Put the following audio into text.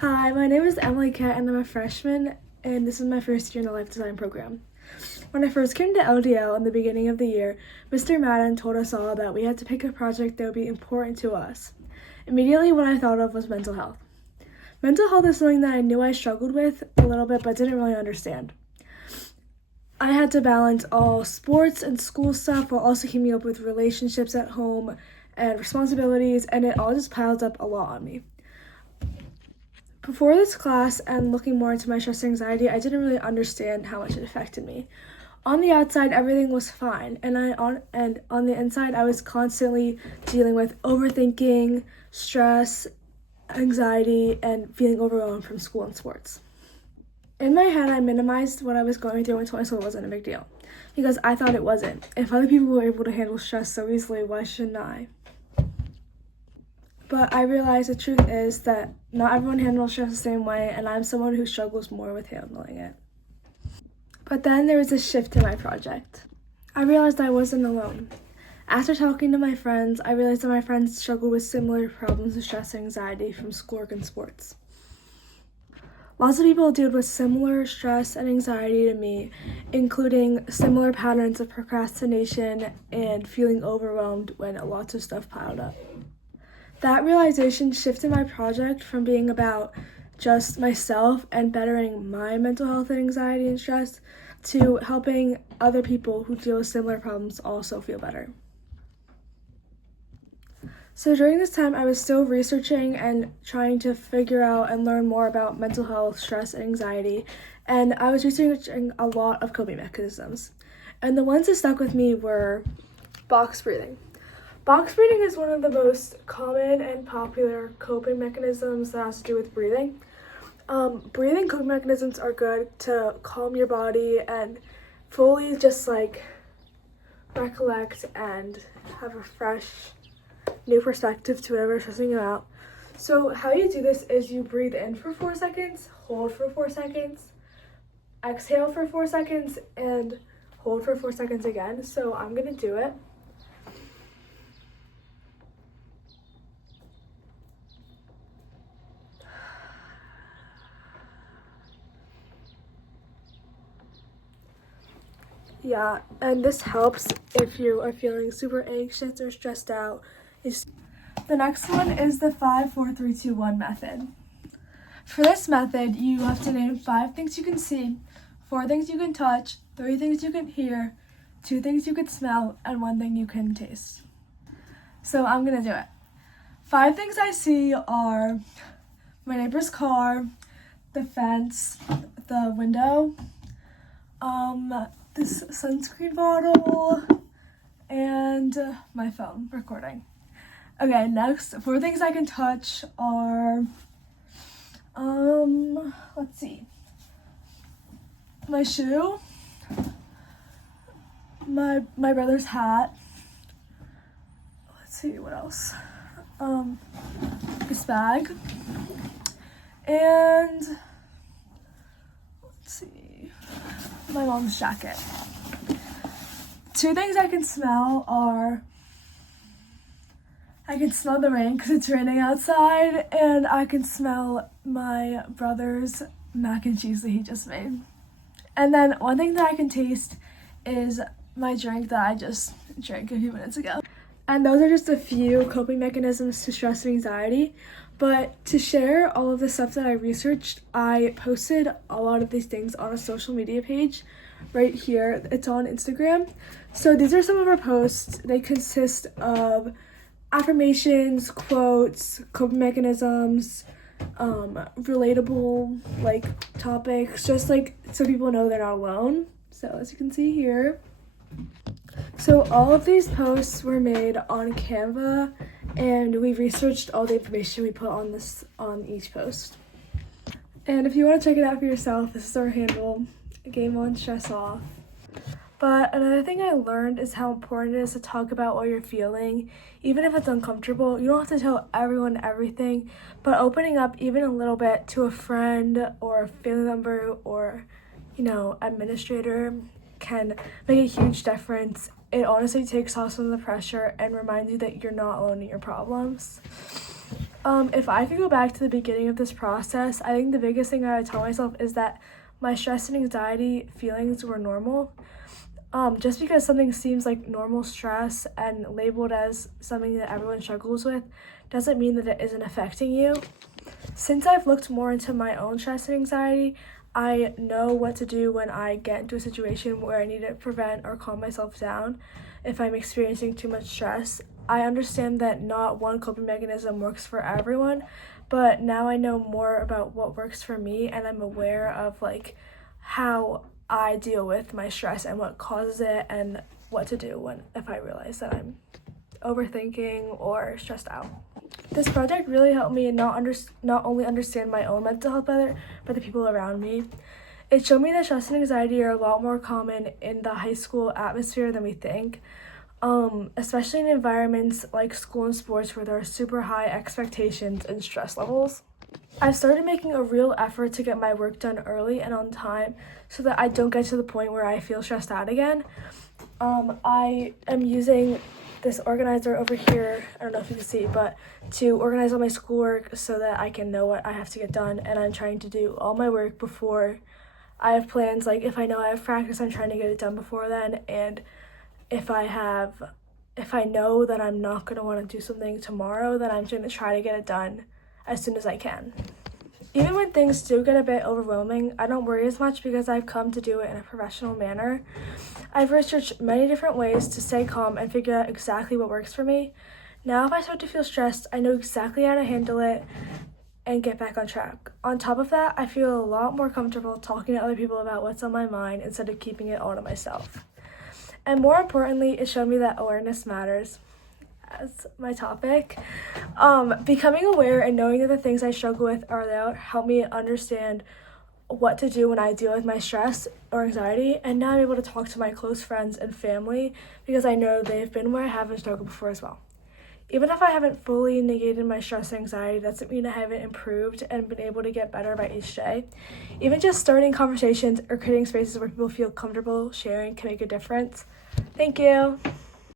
Hi, my name is Emily Kent and I'm a freshman, and this is my first year in the Life Design program. When I first came to LDL in the beginning of the year, Mr. Madden told us all that we had to pick a project that would be important to us. Immediately what I thought of was mental health. Mental health is something that I knew I struggled with a little bit but didn't really understand. I had to balance all sports and school stuff while also keeping up with relationships at home and responsibilities, and it all just piled up a lot on me. Before this class and looking more into my stress and anxiety, I didn't really understand how much it affected me. On the outside, everything was fine, and on the inside, I was constantly dealing with overthinking, stress, anxiety, and feeling overwhelmed from school and sports. In my head, I minimized what I was going through and told myself it wasn't a big deal, because I thought it wasn't. If other people were able to handle stress so easily, why shouldn't I? But I realized the truth is that not everyone handles stress the same way, and I'm someone who struggles more with handling it. But then there was a shift in my project. I realized I wasn't alone. After talking to my friends, I realized that my friends struggled with similar problems of stress and anxiety from schoolwork and sports. Lots of people deal with similar stress and anxiety to me, including similar patterns of procrastination and feeling overwhelmed when lots of stuff piled up. That realization shifted my project from being about just myself and bettering my mental health and anxiety and stress to helping other people who deal with similar problems also feel better. So during this time, I was still researching and trying to figure out and learn more about mental health, stress, and anxiety, and I was researching a lot of coping mechanisms. And the ones that stuck with me were box breathing. Box breathing is one of the most common and popular coping mechanisms that has to do with breathing. Breathing coping mechanisms are good to calm your body and fully just recollect and have a fresh new perspective to whatever's stressing you out. So how you do this is you breathe in for 4 seconds, hold for 4 seconds, exhale for 4 seconds, and hold for 4 seconds again. So I'm gonna do it. Yeah, and this helps if you are feeling super anxious or stressed out. The next one is the 5, 4, 3, 2, 1 method. For this method, you have to name 5 things you can see, 4 things you can touch, 3 things you can hear, 2 things you can smell, and 1 thing you can taste. So I'm gonna do it. 5 things I see are my neighbor's car, the fence, the window, this sunscreen bottle, and my phone recording. Okay, next, 4 things I can touch are, let's see, my shoe, my brother's hat, let's see, what else, this bag, and let's see, my mom's jacket. 2 things I can smell are, I can smell the rain because it's raining outside, and I can smell my brother's mac and cheese that he just made. And then 1 thing that I can taste is my drink that I just drank a few minutes ago. And those are just a few coping mechanisms to stress and anxiety. But to share all of the stuff that I researched, I posted a lot of these things on a social media page right here. It's on Instagram. So these are some of our posts. They consist of affirmations, quotes, coping mechanisms, relatable topics, just so people know they're not alone. So as you can see here. So all of these posts were made on Canva, and we researched all the information we put on each post. And if you want to check it out for yourself, this is our handle, Game On Stress Off. But another thing I learned is how important it is to talk about what you're feeling, even if it's uncomfortable. You don't have to tell everyone everything, but opening up even a little bit to a friend or a family member or, administrator can make a huge difference. It honestly takes off some of the pressure and reminds you that you're not alone in your problems. If I could go back to the beginning of this process, I think the biggest thing I would tell myself is that my stress and anxiety feelings were normal. Just because something seems like normal stress and labeled as something that everyone struggles with doesn't mean that it isn't affecting you. Since I've looked more into my own stress and anxiety, I know what to do when I get into a situation where I need to prevent or calm myself down if I'm experiencing too much stress. I understand that not one coping mechanism works for everyone, but now I know more about what works for me, and I'm aware of how I deal with my stress and what causes it and what to do if I realize that I'm overthinking or stressed out. This project really helped me not only understand my own mental health better, but the people around me. It showed me that stress and anxiety are a lot more common in the high school atmosphere than we think, especially in environments like school and sports where there are super high expectations and stress levels. I've started making a real effort to get my work done early and on time so that I don't get to the point where I feel stressed out again. I am using this organizer over here, I don't know if you can see, but to organize all my schoolwork so that I can know what I have to get done, and I'm trying to do all my work before I have plans. Like if I know I have practice, I'm trying to get it done before then, and if I know that I'm not going to want to do something tomorrow, then I'm going to try to get it done as soon as I can. Even when things do get a bit overwhelming, I don't worry as much because I've come to do it in a professional manner. I've researched many different ways to stay calm and figure out exactly what works for me. Now if I start to feel stressed, I know exactly how to handle it and get back on track. On top of that, I feel a lot more comfortable talking to other people about what's on my mind instead of keeping it all to myself. And more importantly, it showed me that awareness matters. As my topic, becoming aware and knowing that the things I struggle with are there help me understand what to do when I deal with my stress or anxiety, and now I'm able to talk to my close friends and family because I know they've been where I have and struggled before as well. Even if I haven't fully negated my stress and anxiety, that doesn't mean I haven't improved and been able to get better by each day. Even just starting conversations or creating spaces where people feel comfortable sharing can make a difference. Thank you.